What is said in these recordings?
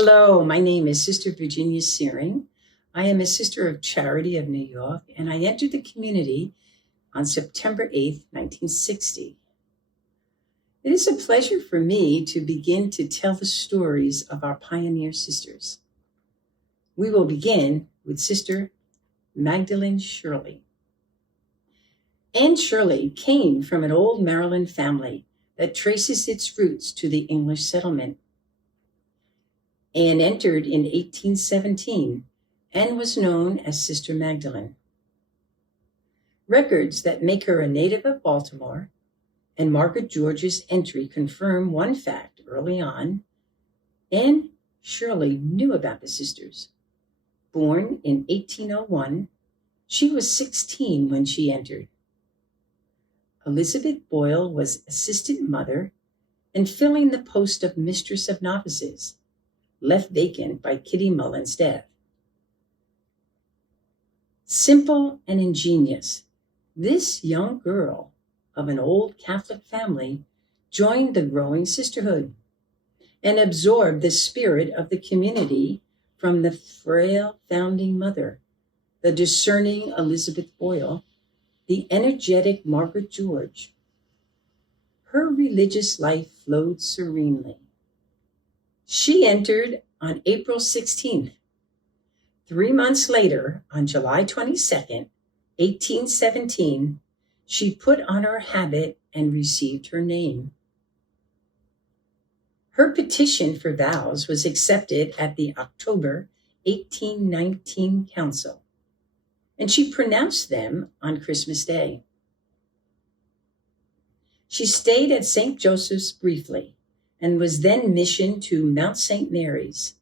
Hello, my name is Sister Virginia Searing. I am a Sister of Charity of New York, and I entered the community on September 8th, 1960. It is a pleasure for me to begin to tell the stories of our pioneer sisters. We will begin with Sister Magdalen Shirley. Ann Shirley came from an old Maryland family that traces its roots to the English settlement. Anne entered in 1817 and was known as Sister Magdalen. Records that make her a native of Baltimore and Margaret George's entry confirm one fact early on. Anne Shirley knew about the sisters. Born in 1801, she was 16 when she entered. Elizabeth Boyle was assistant mother and filling the post of mistress of novices, left vacant by Kitty Mullen's death. Simple and ingenious, this young girl of an old Catholic family joined the growing sisterhood and absorbed the spirit of the community from the frail founding mother, the discerning Elizabeth Boyle, the energetic Margaret George. Her religious life flowed serenely. She entered on April 16th. 3 months later, on July 22nd, 1817, she put on her habit and received her name. Her petition for vows was accepted at the October 1819 council, and she pronounced them on Christmas Day. She stayed at St. Joseph's briefly and was then missioned to Mount St. Mary's.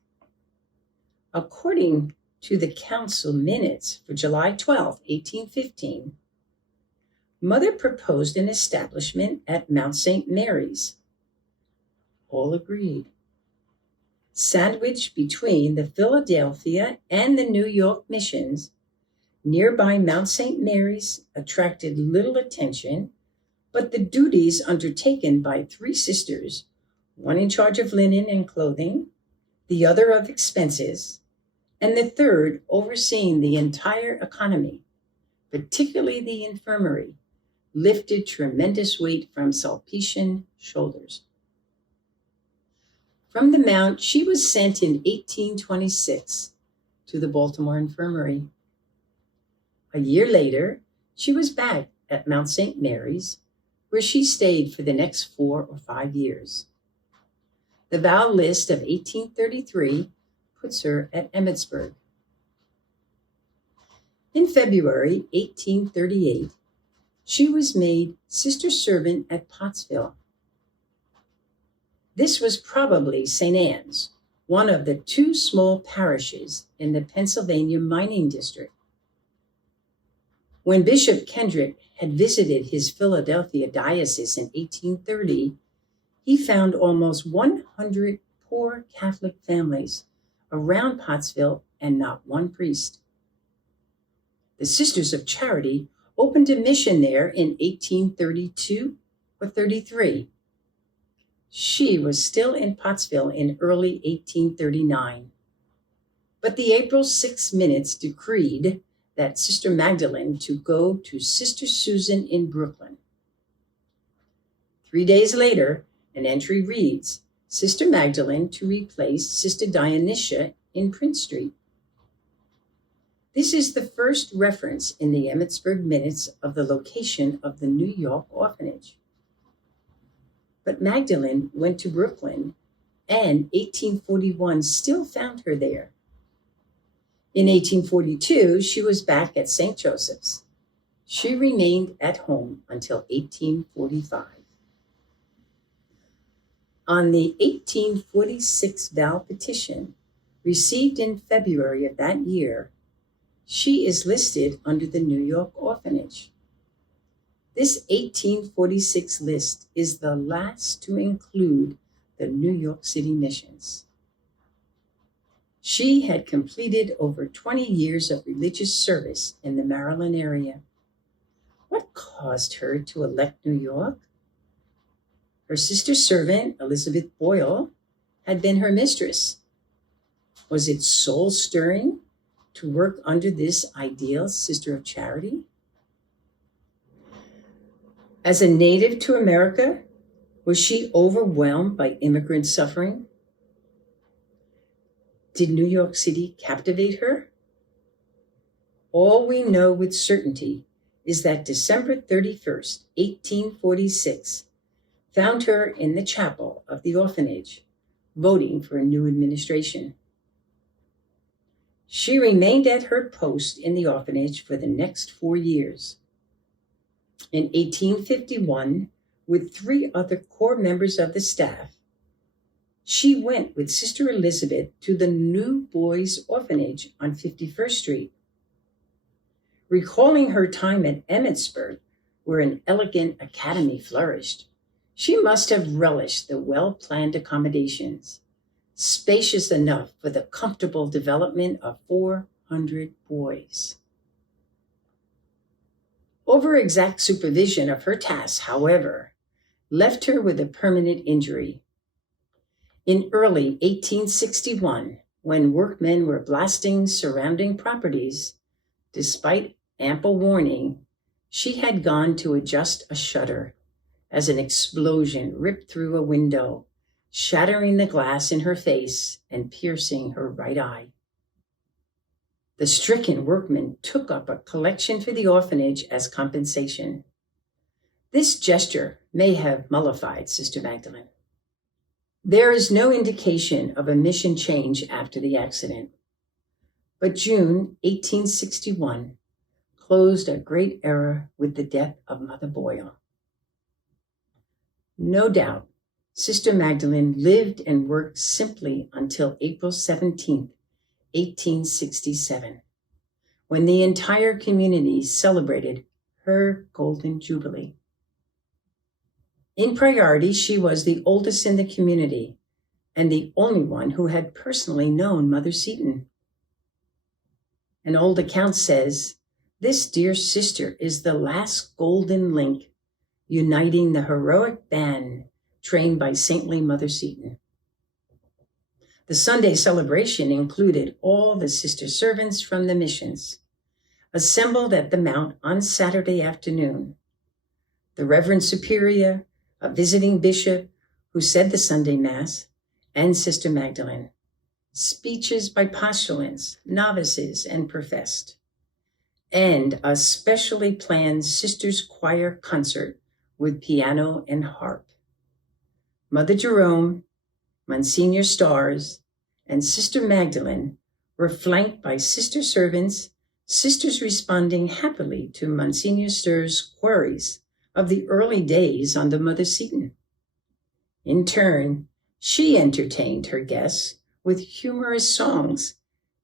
According to the council minutes for July 12, 1815, Mother proposed an establishment at Mount St. Mary's. All agreed. Sandwiched between the Philadelphia and the New York missions, nearby Mount St. Mary's attracted little attention, but the duties undertaken by 3 sisters, one in charge of linen and clothing, the other of expenses, and the third overseeing the entire economy, particularly the infirmary, lifted tremendous weight from Sulpician shoulders. From the Mount, she was sent in 1826 to the Baltimore Infirmary. A year later, she was back at Mount St. Mary's, where she stayed for the next 4 or 5 years. The vow list of 1833 puts her at Emmitsburg. In February 1838, she was made sister servant at Pottsville. This was probably St. Anne's, one of the 2 small parishes in the Pennsylvania mining district. When Bishop Kendrick had visited his Philadelphia diocese in 1830, he found almost 100 poor Catholic families around Pottsville and not one priest. The Sisters of Charity opened a mission there in 1832 or 33. She was still in Pottsville in early 1839. But the April 6 minutes decreed that Sister Magdalen to go to Sister Susan in Brooklyn. 3 days later, an entry reads, Sister Magdalen to replace Sister Dionysia in Prince Street. This is the first reference in the Emmitsburg minutes of the location of the New York orphanage. But Magdalen went to Brooklyn, and 1841 still found her there. In 1842, she was back at St. Joseph's. She remained at home until 1845. On the 1846 vow petition, received in February of that year, she is listed under the New York orphanage. This 1846 list is the last to include the New York City missions. She had completed over 20 years of religious service in the Maryland area. What caused her to elect New York? Her sister servant, Elizabeth Boyle, had been her mistress, Was it soul stirring to work under this ideal sister of charity? As a native to America, was she overwhelmed by immigrant suffering? Did New York City captivate her? All we know with certainty is that December 31st, 1846, found her in the chapel of the orphanage, voting for a new administration. She remained at her post in the orphanage for the next 4 years. In 1851, with 3 other core members of the staff, she went with Sister Elizabeth to the New Boys Orphanage on 51st Street. Recalling her time at Emmitsburg, where an elegant academy flourished, she must have relished the well-planned accommodations, spacious enough for the comfortable development of 400 boys. Over-exact supervision of her tasks, however, left her with a permanent injury. In early 1861, when workmen were blasting surrounding properties, despite ample warning, she had gone to adjust a shutter as an explosion ripped through a window, shattering the glass in her face and piercing her right eye. The stricken workmen took up a collection for the orphanage as compensation. This gesture may have mollified Sister Magdalen. There is no indication of a mission change after the accident, but June 1861 closed a great era with the death of Mother Boyle. No doubt, Sister Magdalen lived and worked simply until April 17, 1867, when the entire community celebrated her Golden Jubilee. In priority, she was the oldest in the community and the only one who had personally known Mother Seton. An old account says, "This dear sister is the last golden link uniting the heroic band trained by saintly Mother Seton." The Sunday celebration included all the sister servants from the missions, assembled at the Mount on Saturday afternoon. The Reverend Superior, a visiting bishop who said the Sunday Mass, and Sister Magdalen. Speeches by postulants, novices, and professed. And a specially planned sisters' choir concert with piano and harp. Mother Jerome, Monsignor Stars, and Sister Magdalen were flanked by sister servants, sisters responding happily to Monsignor Stars' queries of the early days under Mother Seton. In turn, she entertained her guests with humorous songs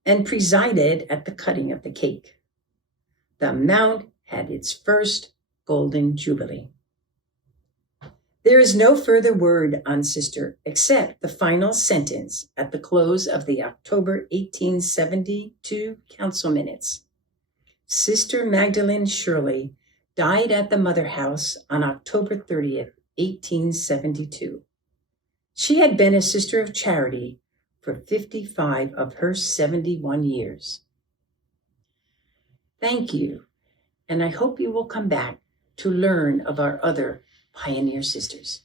and presided at the cutting of the cake. The Mount had its first Golden Jubilee. There is no further word on Sister except the final sentence at the close of the October 1872 council minutes. Sister Magdalen Shirley died at the Mother House on October 30th, 1872. She had been a sister of charity for 55 of her 71 years. Thank you, and I hope you will come back to learn of our other pioneer sisters.